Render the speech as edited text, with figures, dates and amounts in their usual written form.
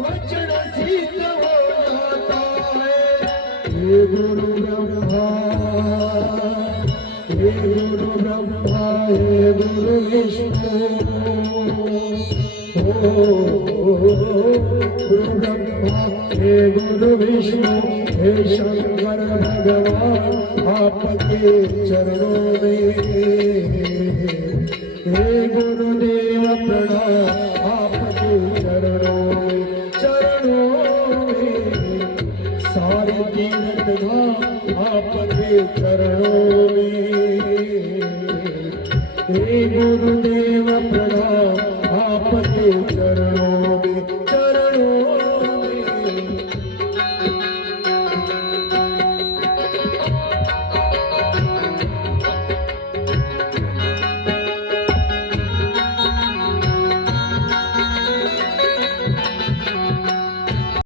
वचन सिद्ध हो जाता है। हे गुरु ब्रह्मा, हे गुरु ब्रह्मा, हे गुरु विष्णु, गुरु ब्रह्मा, हे गुरु विष्णु, हे शंकर भगवान, आपके चरणों में। हे गुरुदेव प्रणाम, आपके चरणों में, चरणों में। सारे तीर्थ धाम आपके चरणों